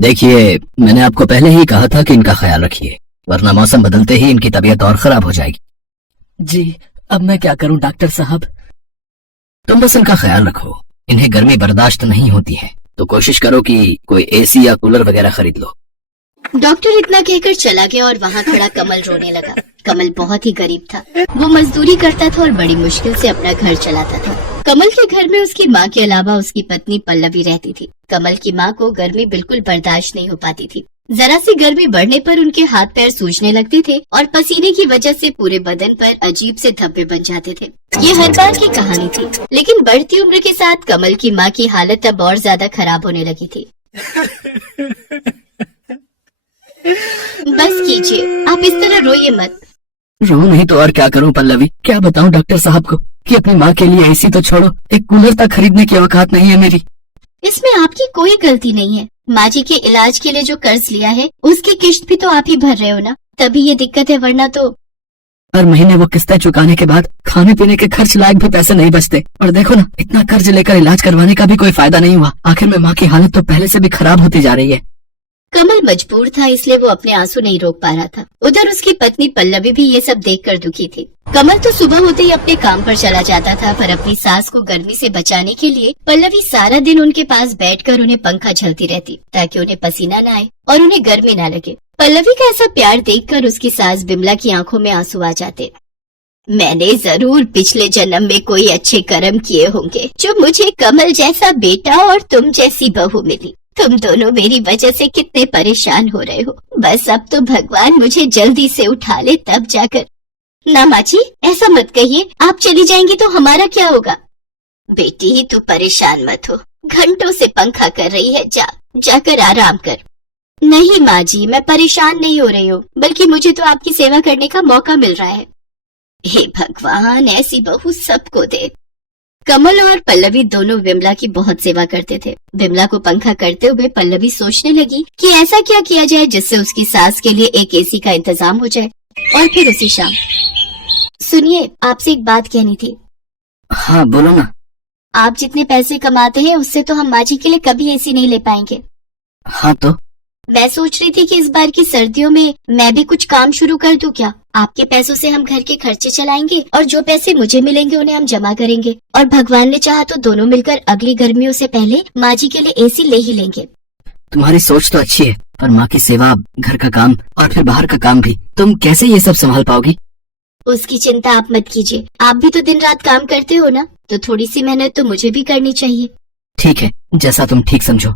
देखिए, मैंने आपको पहले ही कहा था कि इनका ख्याल रखिए, वरना मौसम बदलते ही इनकी तबीयत और खराब हो जाएगी। जी, अब मैं क्या करूं डॉक्टर साहब? तुम बस इनका ख्याल रखो। इन्हें गर्मी बर्दाश्त नहीं होती है, तो कोशिश करो कि कोई एसी या कूलर वगैरह खरीद लो। डॉक्टर इतना कहकर चला गया और वहाँ खड़ा कमल रोने लगा। कमल बहुत ही गरीब था। वो मजदूरी करता था और बड़ी मुश्किल से अपना घर चलाता था। कमल के घर में उसकी माँ के अलावा उसकी पत्नी पल्लवी रहती थी। कमल की माँ को गर्मी बिल्कुल बर्दाश्त नहीं हो पाती थी। जरा सी गर्मी बढ़ने पर उनके हाथ पैर सूजने लगते थे और पसीने की वजह से पूरे बदन पर अजीब से धब्बे बन जाते थे। ये हर बार की कहानी थी, लेकिन बढ़ती उम्र के साथ कमल की माँ की हालत अब और ज्यादा खराब होने लगी थी। बस कीजिए, आप इस तरह रोइए मत। रो नहीं तो और क्या करूं पल्लवी? क्या बताऊं डॉक्टर साहब को कि अपनी माँ के लिए एसी तो छोड़ो, एक कूलर तक खरीदने की औकात नहीं है मेरी। इसमें आपकी कोई गलती नहीं है। माँ जी के इलाज के लिए जो कर्ज लिया है उसकी किश्त भी तो आप ही भर रहे हो ना, तभी ये दिक्कत है, वरना तो। हर महीने वो किस्तें चुकाने के बाद खाने पीने के खर्च लायक भी पैसे नहीं बचते। और देखो ना, इतना कर्ज लेकर इलाज करवाने का भी कोई फायदा नहीं हुआ। आखिर में माँ की हालत तो पहले से भी खराब होती जा रही है। कमल मजबूर था, इसलिए वो अपने आंसू नहीं रोक पा रहा था। उधर उसकी पत्नी पल्लवी भी ये सब देखकर दुखी थी। कमल तो सुबह होते ही अपने काम पर चला जाता था, पर अपनी सास को गर्मी से बचाने के लिए पल्लवी सारा दिन उनके पास बैठकर उन्हें पंखा झलती रहती, ताकि उन्हें पसीना न आए और उन्हें गर्मी न लगे। पल्लवी का ऐसा प्यार देखकर उसकी सास बिमला की आंखों में आंसू आ जाते। मैंने जरूर पिछले जन्म में कोई अच्छे कर्म किए होंगे, जो मुझे कमल जैसा बेटा और तुम जैसी बहू मिली। तुम दोनों मेरी वजह से कितने परेशान हो रहे हो। बस अब तो भगवान मुझे जल्दी से उठा ले, तब जाकर। ना माँ जी, ऐसा मत कहिए, आप चली जाएंगी तो हमारा क्या होगा? बेटी तू परेशान मत हो, घंटों से पंखा कर रही है, जाकर आराम कर। नहीं माँ जी, मैं परेशान नहीं हो रही हूँ, बल्कि मुझे तो आपकी सेवा करने का मौका मिल रहा है। हे भगवान, ऐसी बहू सबको दे। कमल और पल्लवी दोनों विमला की बहुत सेवा करते थे। विमला को पंखा करते हुए पल्लवी सोचने लगी कि ऐसा क्या किया जाए जिससे उसकी सास के लिए एक एसी का इंतजाम हो जाए। और फिर उसी शाम, सुनिए, आपसे एक बात कहनी थी। हाँ बोलो ना। आप जितने पैसे कमाते हैं उससे तो हम माँ जी के लिए कभी एसी नहीं ले पाएंगे। हाँ तो मैं सोच रही थी कि इस बार की सर्दियों में मैं भी कुछ काम शुरू कर दूं क्या? आपके पैसों से हम घर के खर्चे चलाएंगे और जो पैसे मुझे मिलेंगे उन्हें हम जमा करेंगे, और भगवान ने चाहा तो दोनों मिलकर अगली गर्मियों से पहले माँ जी के लिए एसी ले ही लेंगे। तुम्हारी सोच तो अच्छी है, पर माँ की सेवा, घर का काम और फिर बाहर का काम भी, तुम कैसे ये सब संभाल पाओगी? उसकी चिंता आप मत कीजिए, आप भी तो दिन रात काम करते हो ना, तो थोड़ी सी मेहनत तो मुझे भी करनी चाहिए। ठीक है, जैसा तुम ठीक समझो।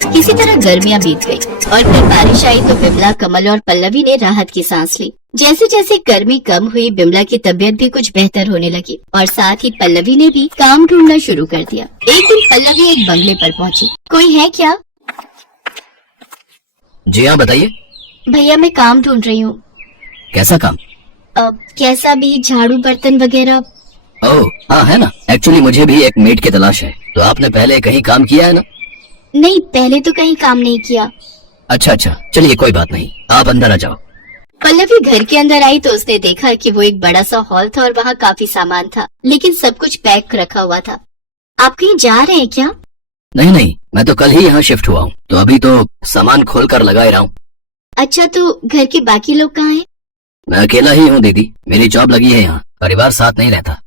किसी तरह गर्मियां बीत गई और फिर बारिश आई तो बिमला, कमल और पल्लवी ने राहत की सांस ली। जैसे जैसे गर्मी कम हुई, बिमला की तबीयत भी कुछ बेहतर होने लगी और साथ ही पल्लवी ने भी काम ढूंढना शुरू कर दिया। एक दिन पल्लवी एक बंगले पर पहुंची। कोई है क्या? जी हाँ, बताइए। भैया, मैं काम ढूंढ रही हूँ। कैसा काम? कैसा भी, झाड़ू बर्तन वगैरह। ओह हाँ, है ना। एक्चुअली मुझे भी एक मेड की तलाश है। तो आपने पहले कहीं काम किया है ना? नहीं, पहले तो कहीं काम नहीं किया। अच्छा, चलिए कोई बात नहीं, आप अंदर आ जाओ। पल्लवी घर के अंदर आई तो उसने देखा कि वो एक बड़ा सा हॉल था और वहाँ काफी सामान था, लेकिन सब कुछ पैक रखा हुआ था। आप कहीं जा रहे हैं क्या? नहीं, मैं तो कल ही यहाँ शिफ्ट हुआ हूँ, तो अभी तो सामान खोल कर लगा ही रहा हूँ। अच्छा, तो घर के बाकी लोग कहाँ हैं? मैं अकेला ही हूँ दीदी, मेरी जॉब लगी है यहाँ, परिवार साथ नहीं रहता।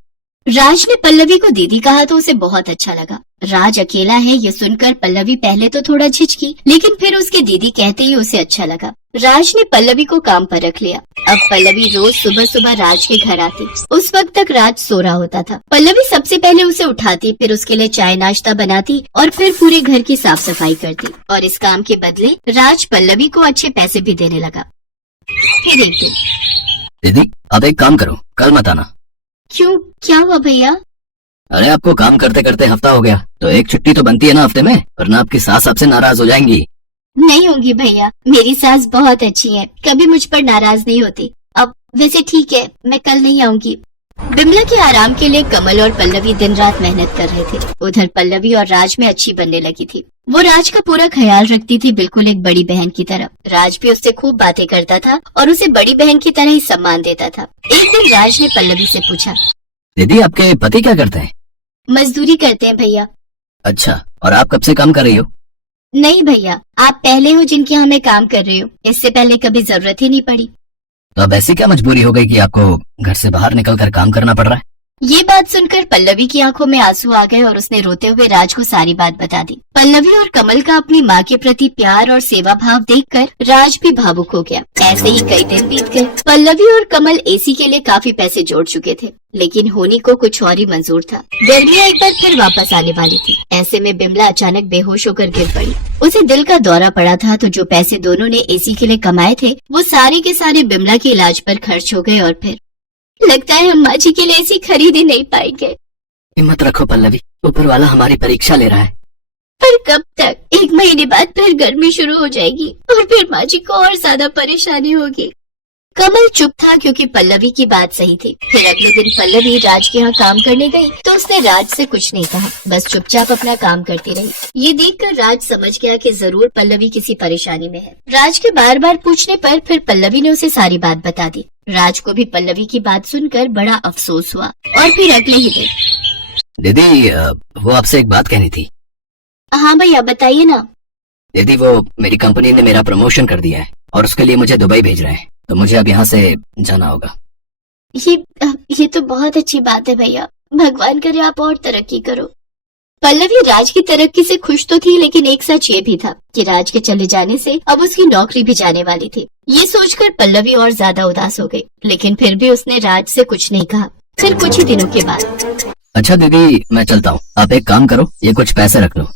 राज ने पल्लवी को दीदी कहा तो उसे बहुत अच्छा लगा। राज अकेला है ये सुनकर पल्लवी पहले तो थोड़ा झिझकी, लेकिन फिर उसके दीदी कहते ही उसे अच्छा लगा। राज ने पल्लवी को काम पर रख लिया। अब पल्लवी रोज सुबह सुबह राज के घर आती। उस वक्त तक राज सो रहा होता था। पल्लवी सबसे पहले उसे उठाती, फिर उसके लिए चाय नाश्ता बनाती और फिर पूरे घर की साफ सफाई करती। और इस काम के बदले राज पल्लवी को अच्छे पैसे भी देने लगा। फिर एक दिन, दीदी आप एक काम करो, कल मत आना। क्यों, क्या हुआ भैया? अरे आपको काम करते करते हफ्ता हो गया, तो एक छुट्टी तो बनती है ना हफ्ते में, वरना आपकी सास आपसे नाराज हो जाएंगी। नहीं होंगी भैया, मेरी सास बहुत अच्छी है, कभी मुझ पर नाराज नहीं होती। अब वैसे ठीक है, मैं कल नहीं आऊंगी। बिमला के आराम के लिए कमल और पल्लवी दिन रात मेहनत कर रहे थे। उधर पल्लवी और राज में अच्छी बनने लगी थी। वो राज का पूरा ख्याल रखती थी, बिल्कुल एक बड़ी बहन की तरह। राज भी उससे खूब बातें करता था और उसे बड़ी बहन की तरह ही सम्मान देता था। एक दिन राज ने पल्लवी से पूछा, दीदी आपके पति क्या करते हैं? मजदूरी करते हैं भैया। अच्छा, और आप कब से काम कर रही हो? नहीं भैया, आप पहले हो जिनके यहाँ मैं काम कर रही हूँ, इससे पहले कभी जरूरत ही नहीं पड़ी। तो अब ऐसी क्या मजबूरी हो गई कि आपको घर से बाहर निकल कर काम करना पड़ रहा है? ये बात सुनकर पल्लवी की आंखों में आंसू आ गए और उसने रोते हुए राज को सारी बात बता दी। पल्लवी और कमल का अपनी माँ के प्रति प्यार और सेवा भाव देखकर राज भी भावुक हो गया। ऐसे ही कई दिन बीत गए। पल्लवी और कमल एसी के लिए काफी पैसे जोड़ चुके थे, लेकिन होनी को कुछ और ही मंजूर था। गर्मियाँ एक बार फिर वापस आने वाली थी। ऐसे में बिमला अचानक बेहोश होकर गिर पड़ी। उसे दिल का दौरा पड़ा था, तो जो पैसे दोनों ने एसी के लिए कमाए थे वो सारे के सारे बिमला के इलाज पर खर्च हो गए और फिर लगता है हम माँ जी के लिए ऐसी खरीद ही नहीं पाएंगे। हिम्मत रखो पल्लवी, ऊपर वाला हमारी परीक्षा ले रहा है। पर कब तक? 1 महीने बाद फिर गर्मी शुरू हो जाएगी और फिर माँ जी को और ज्यादा परेशानी होगी। कमल चुप था क्योंकि पल्लवी की बात सही थी। फिर अगले दिन पल्लवी राज के यहाँ काम करने गई तो उसने राज से कुछ नहीं कहा, बस चुपचाप अपना काम करती रही। ये देखकर राज समझ गया कि जरूर पल्लवी किसी परेशानी में है। राज के बार बार पूछने पर फिर पल्लवी ने उसे सारी बात बता दी। राज को भी पल्लवी की बात सुनकर बड़ा अफसोस हुआ। और फिर अगले ही दिन, दीदी वो आपसे एक बात कहनी थी। हाँ भैया बताइए ना। दीदी वो मेरी कंपनी ने मेरा प्रमोशन कर दिया है और उसके लिए मुझे दुबई भेज रहे हैं, तो मुझे अब यहाँ से जाना होगा। ये तो बहुत अच्छी बात है भैया, भगवान करे आप और तरक्की करो। पल्लवी राज की तरक्की से खुश तो थी, लेकिन एक सच ये भी था कि राज के चले जाने से अब उसकी नौकरी भी जाने वाली थी। ये सोचकर पल्लवी और ज्यादा उदास हो गई, लेकिन फिर भी उसने राज से कुछ नहीं कहा। फिर कुछ ही दिनों के बाद, अच्छा दीदी मैं चलता हूँ, आप एक काम करो, ये कुछ पैसे रख लो।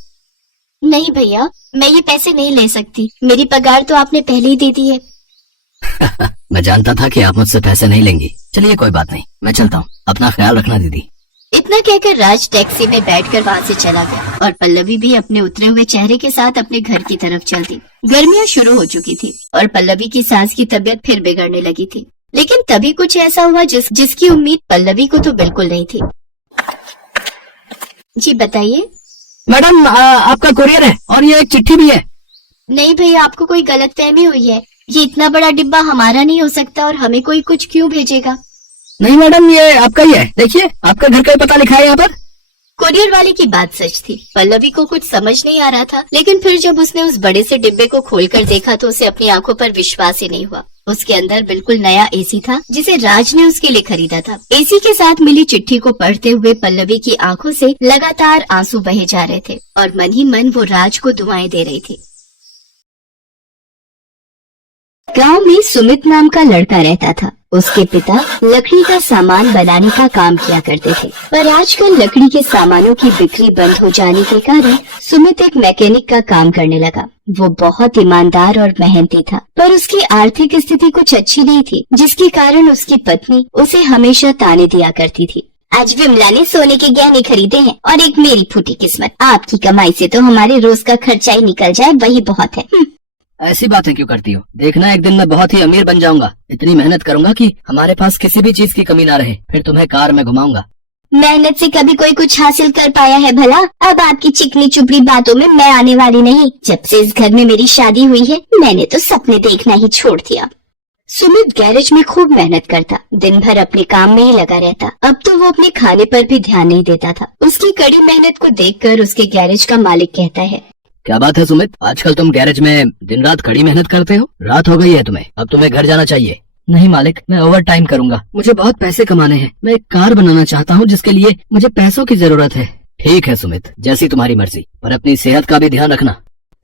नहीं भैया, मैं ये पैसे नहीं ले सकती, मेरी पगार तो आपने पहले ही दे दी है। मैं जानता था कि आप मुझसे पैसे नहीं लेंगी। चलिए कोई बात नहीं, मैं चलता हूँ, अपना ख्याल रखना दीदी। इतना कहकर राज टैक्सी में बैठकर वहाँ से चला गया और पल्लवी भी अपने उतरे हुए चेहरे के साथ अपने घर की तरफ चल दी। गर्मियाँ शुरू हो चुकी थी और पल्लवी की सास की तबीयत फिर बिगड़ने लगी थी, लेकिन तभी कुछ ऐसा हुआ जिसकी उम्मीद पल्लवी को तो बिल्कुल नहीं थी। जी बताइए। मैडम आपका कुरियर है और ये एक चिट्ठी भी है। नहीं भैया, आपको कोई गलतफहमी हुई है। ये इतना बड़ा डिब्बा हमारा नहीं हो सकता और हमें कोई कुछ क्यों भेजेगा? नहीं मैडम, ये आपका ही है, देखिए आपका घर का ही पता लिखा है यहाँ पर। कुरियर वाले की बात सच थी। पल्लवी को कुछ समझ नहीं आ रहा था, लेकिन फिर जब उसने उस बड़े से डिब्बे को खोलकर देखा तो उसे अपनी आंखों पर विश्वास ही नहीं हुआ। उसके अंदर बिल्कुल नया एसी था जिसे राज ने उसके लिए खरीदा था। एसी के साथ मिली चिट्ठी को पढ़ते हुए पल्लवी की आंखों से लगातार आंसू बहे जा रहे थे और मन ही मन वो राज को दुआएं दे रही थी। गांव में सुमित नाम का लड़का रहता था। उसके पिता लकड़ी का सामान बनाने का काम किया करते थे, पर आजकल लकड़ी के सामानों की बिक्री बंद हो जाने के कारण सुमित एक मैकेनिक का काम करने लगा। वो बहुत ईमानदार और मेहनती था, पर उसकी आर्थिक स्थिति कुछ अच्छी नहीं थी, जिसके कारण उसकी पत्नी उसे हमेशा ताने दिया करती थी। आज विमला ने सोने के गहने खरीदे हैं और एक मेरी फूटी किस्मत। आपकी कमाई से तो हमारे रोज का खर्चा ही निकल जाए, वही बहुत है। ऐसी बातें क्यों करती हो? देखना एक दिन मैं बहुत ही अमीर बन जाऊंगा। इतनी मेहनत करूंगा कि हमारे पास किसी भी चीज की कमी ना रहे, फिर तुम्हें कार में घुमाऊंगा। मेहनत से कभी कोई कुछ हासिल कर पाया है भला? अब आपकी चिकनी चुपड़ी बातों में मैं आने वाली नहीं। जब से इस घर में मेरी शादी हुई है, मैंने तो सपने देखना ही छोड़ दिया। सुमित गैरेज में खूब मेहनत करता, दिन भर अपने काम में ही लगा रहता। अब तो वो अपने खाने पर भी ध्यान नहीं देता था। उसकी कड़ी मेहनत को देखकर उसके गैरेज का मालिक कहता है, क्या बात है सुमित, आजकल तुम गैरेज में दिन रात कड़ी मेहनत करते हो? रात हो गई है तुम्हें, अब तुम्हें घर जाना चाहिए। नहीं मालिक, मैं ओवर टाइम करूंगा, मुझे बहुत पैसे कमाने हैं। मैं एक कार बनाना चाहता हूँ जिसके लिए मुझे पैसों की जरूरत है। ठीक है सुमित, जैसी तुम्हारी मर्जी, पर अपनी सेहत का भी ध्यान रखना।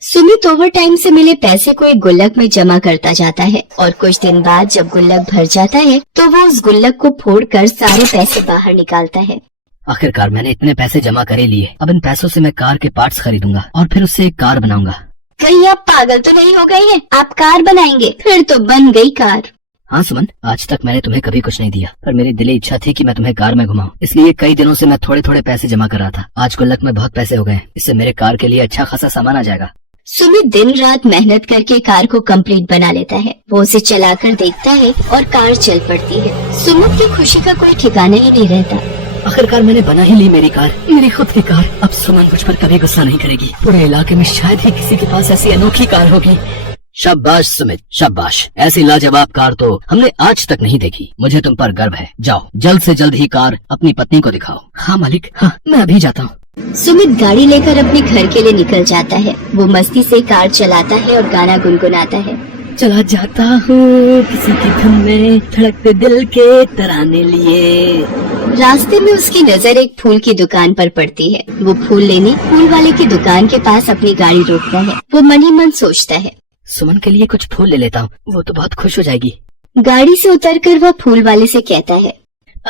सुमित ओवर टाइम से मिले पैसे को एक गुल्लक में जमा करता जाता है और कुछ दिन बाद जब गुल्लक भर जाता है तो वो उस गुल्लक को फोड़कर सारे पैसे बाहर निकालता है। आखिरकार मैंने इतने पैसे जमा कर ही लिए, अब इन पैसों से मैं कार के पार्ट्स खरीदूंगा और फिर उससे एक कार बनाऊंगा। कहीं आप पागल तो नहीं हो गए हैं? आप कार बनाएंगे? फिर तो बन गई कार। हाँ सुमन, आज तक मैंने तुम्हें कभी कुछ नहीं दिया, पर मेरी दिली इच्छा थी कि मैं तुम्हें कार में घुमाऊं, इसलिए कई दिनों से मैं थोड़े थोड़े पैसे जमा कर रहा था। आज गुल्लक में बहुत पैसे हो गए, इससे मेरे कार के लिए अच्छा खासा सामान आ जाएगा। सुमित दिन रात मेहनत करके कार को कंप्लीट बना लेता है। वो उसे चलाकर देखता है और कार चल पड़ती है। सुमित की खुशी का कोई ठिकाना ही नहीं रहता। आखिरकार मैंने बना ही ली मेरी कार, मेरी खुद की कार। अब सुमन मुझ पर कभी गुस्सा नहीं करेगी। पूरे इलाके में शायद ही किसी के पास ऐसी अनोखी कार होगी। शाबाश सुमित, शाबाश, ऐसी लाजवाब कार तो हमने आज तक नहीं देखी। मुझे तुम पर गर्व है। जाओ जल्द से जल्द ही कार अपनी पत्नी को दिखाओ। हाँ मालिक, हाँ मैं अभी जाता हूँ। सुमित गाड़ी लेकर अपने घर के लिए निकल जाता है। वो मस्ती से कार चलाता है और गाना गुनगुनाता है। चला जाता हूँ किसी की धुन में, धड़कते दिल के तराने लिए। रास्ते में उसकी नजर एक फूल की दुकान पर पड़ती है। वो फूल लेने फूल वाले की दुकान के पास अपनी गाड़ी रोकता है। वो मन ही मन सोचता है, सुमन के लिए कुछ फूल ले लेता हूँ, वो तो बहुत खुश हो जाएगी। गाड़ी से उतरकर वह फूल वाले से कहता है,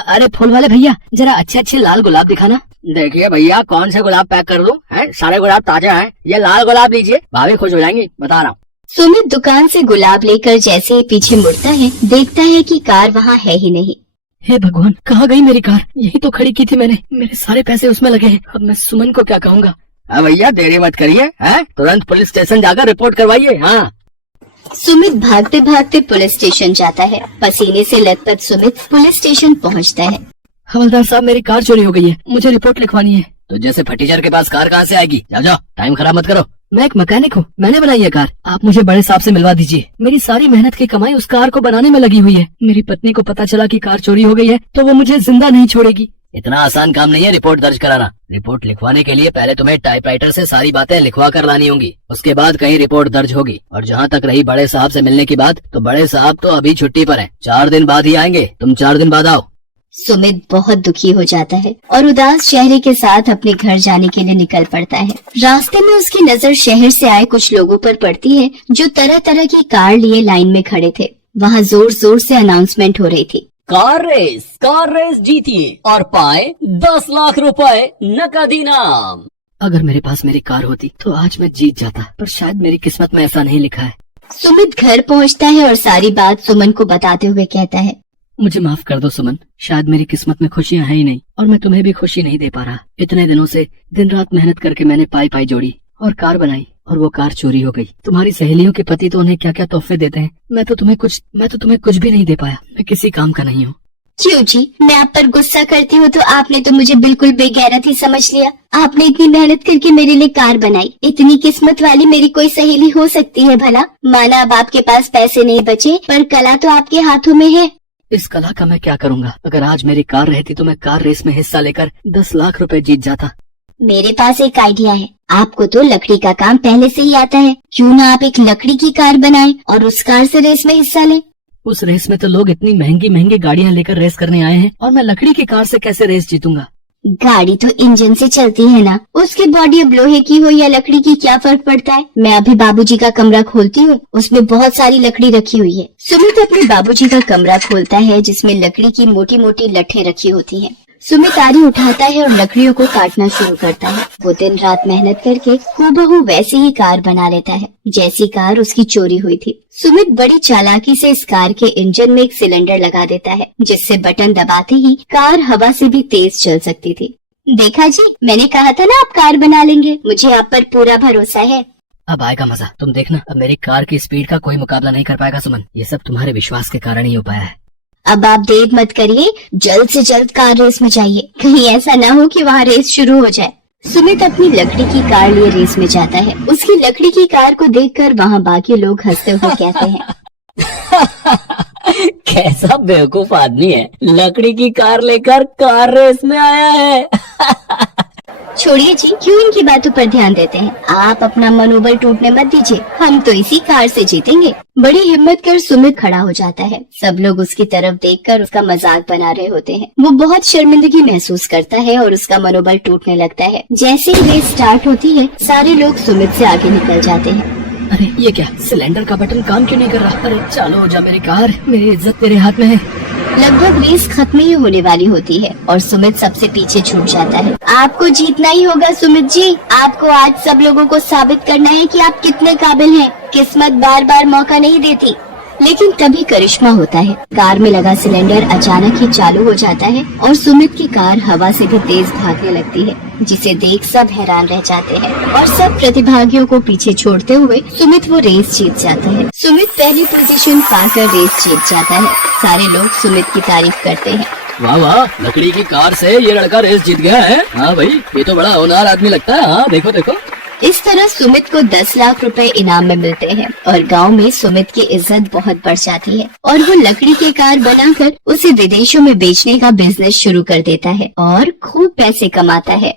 अरे फूल वाले भैया, जरा अच्छे अच्छे लाल गुलाब दिखाना। देखिए भैया, कौन से गुलाब पैक कर दूं? हैं? सारे गुलाब ताजे हैं। ये लाल गुलाब लीजिए, भाभी खुश हो जाएंगी, बता रहा हूँ। सुमित दुकान से गुलाब लेकर जैसे ही पीछे मुड़ता है, देखता है कि कार वहाँ है ही नहीं। हे भगवान, कहाँ गई मेरी कार? यही तो खड़ी की थी मैंने। मेरे सारे पैसे उसमें लगे हैं। अब मैं सुमन को क्या कहूँगा? भैया देरी मत करिए, हैं? तुरंत पुलिस स्टेशन जाकर रिपोर्ट करवाइए। हाँ। सुमित भागते भागते पुलिस स्टेशन जाता है। पसीने से लथपथ सुमित पुलिस स्टेशन पहुंचता है। हवलदार साहब, मेरी कार चोरी हो गई है, मुझे रिपोर्ट लिखवानी है। तो जैसे फटीचर के पास कार कहाँ से आएगी? जाओ जाओ, टाइम खराब मत करो। मैं एक मैकेनिक हूँ, मैंने बनाई है कार। आप मुझे बड़े साहब से मिलवा दीजिए। मेरी सारी मेहनत की कमाई उस कार को बनाने में लगी हुई है। मेरी पत्नी को पता चला कि कार चोरी हो गई है तो वो मुझे जिंदा नहीं छोड़ेगी। इतना आसान काम नहीं है रिपोर्ट दर्ज कराना। रिपोर्ट लिखवाने के लिए पहले तुम्हें टाइपराइटर से सारी बातें लिखवा कर लानी होंगी। उसके बाद कहीं रिपोर्ट दर्ज होगी। और जहाँ तक रही बड़े साहब से मिलने की बात, तो बड़े साहब तो अभी छुट्टी पर हैं। 4 दिन बाद ही आएंगे, तुम 4 दिन बाद आओ। सुमित बहुत दुखी हो जाता है और उदास चेहरे के साथ अपने घर जाने के लिए निकल पड़ता है। रास्ते में उसकी नजर शहर से आए कुछ लोगों पर पड़ती है जो तरह तरह की कार लिए लाइन में खड़े थे। वहाँ जोर जोर से अनाउंसमेंट हो रही थी, कार रेस जीतिए और पाए 10 लाख रुपए नकद इनाम। अगर मेरे पास मेरी कार होती तो आज मैं जीत जाता, पर शायद मेरी किस्मत में ऐसा नहीं लिखा है। सुमित घर पहुंचता है और सारी बात सुमन को बताते हुए कहता है, मुझे माफ कर दो सुमन, शायद मेरी किस्मत में खुशियाँ है ही नहीं और मैं तुम्हें भी खुशी नहीं दे पा रहा। इतने दिनों से दिन रात मेहनत करके मैंने पाई जोड़ी और कार बनाई और वो कार चोरी हो गई। तुम्हारी सहेलियों के पति तो उन्हें क्या क्या तोहफे देते हैं, मैं तो तुम्हें कुछ भी नहीं दे पाया। मैं किसी काम का नहीं हूँ। क्यों जी, मैं आप पर गुस्सा करती हूँ तो आपने तो मुझे बिल्कुल बेगैरत ही समझ लिया। आपने इतनी मेहनत करके मेरे लिए कार बनाई। इतनी किस्मत वाली मेरी कोई सहेली हो सकती है भला? माना अब आपके पास पैसे नहीं बचे, पर कला तो आपके हाथों में है। इस कला का मैं क्या करूँगा? अगर आज मेरी कार रहती तो मैं कार रेस में हिस्सा लेकर 10 लाख रुपए जीत जाता। मेरे पास एक आइडिया है। आपको तो लकड़ी का काम पहले से ही आता है, क्यों ना आप एक लकड़ी की कार बनाएं और उस कार से रेस में हिस्सा लें। उस रेस में तो लोग इतनी महंगी महंगी गाड़ियाँ लेकर रेस करने आए हैं और मैं लकड़ी की कार से कैसे रेस जीतूंगा? गाड़ी तो इंजन से चलती है ना, उसकी बॉडी अब लोहे की हो या लकड़ी की क्या फर्क पड़ता है। मैं अभी बाबूजी का कमरा खोलती हूँ, उसमें बहुत सारी लकड़ी रखी हुई है। सुमित अपने बाबूजी का कमरा खोलता है जिसमें लकड़ी की मोटी मोटी लट्ठें रखी होती हैं। सुमित आरी उठाता है और लकड़ियों को काटना शुरू करता है। वो दिन रात मेहनत करके हूबहू वैसी ही कार बना लेता है जैसी कार उसकी चोरी हुई थी। सुमित बड़ी चालाकी से इस कार के इंजन में एक सिलेंडर लगा देता है जिससे बटन दबाते ही कार हवा से भी तेज चल सकती थी। देखा जी, मैंने कहा था ना आप कार बना लेंगे, मुझे आप पर पूरा भरोसा है। अब आएगा मजा, तुम देखना। अब मेरी कार की स्पीड का कोई मुकाबला नहीं कर पाएगा सुमन। ये सब तुम्हारे विश्वास के कारण ही हो पाया है। अब आप देर मत करिए, जल्द से जल्द कार रेस में जाइए, कहीं ऐसा न हो कि वहाँ रेस शुरू हो जाए। सुमित अपनी लकड़ी की कार लिए रेस में जाता है। उसकी लकड़ी की कार को देखकर वहाँ बाकी लोग हंसते हुए कहते हैं, कैसा बेवकूफ आदमी है, लकड़ी की कार लेकर कार रेस में आया है। छोड़िए जी, क्यों इनकी बातों पर ध्यान देते हैं। आप अपना मनोबल टूटने मत दीजिए, हम तो इसी कार से जीतेंगे। बड़ी हिम्मत कर सुमित खड़ा हो जाता है। सब लोग उसकी तरफ देखकर उसका मजाक बना रहे होते हैं। वो बहुत शर्मिंदगी महसूस करता है और उसका मनोबल टूटने लगता है। जैसे ही रेस स्टार्ट होती है, सारे लोग सुमित से आगे निकल जाते हैं। अरे ये क्या, सिलेंडर का बटन काम क्यों नहीं कर रहा? अरे चालू हो जा मेरी कार, मेरी इज्जत तेरे हाथ में है। लगभग रेस खत्म ही होने वाली होती है और सुमित सबसे पीछे छूट जाता है। आपको जीतना ही होगा सुमित जी, आपको आज सब लोगों को साबित करना है कि आप कितने काबिल हैं। किस्मत बार बार मौका नहीं देती। लेकिन तभी करिश्मा होता है। कार में लगा सिलेंडर अचानक ही चालू हो जाता है और सुमित की कार हवा से भी तेज भागने लगती है, जिसे देख सब हैरान रह जाते हैं और सब प्रतिभागियों को पीछे छोड़ते हुए सुमित वो रेस जीत जाता है। सुमित पहली पोजीशन पाकर रेस जीत जाता है। सारे लोग सुमित की तारीफ करते हैं। वाह वाह, लकड़ी की कार से ये लड़का रेस जीत गया है। हाँ भाई, ये तो बड़ा होनहार आदमी लगता है। हाँ देखो देखो। इस तरह सुमित को 10 लाख रुपए इनाम में मिलते हैं और गांव में सुमित की इज्जत बहुत बढ़ जाती है और वो लकड़ी के कार बनाकर उसे विदेशों में बेचने का बिजनेस शुरू कर देता है और खूब पैसे कमाता है।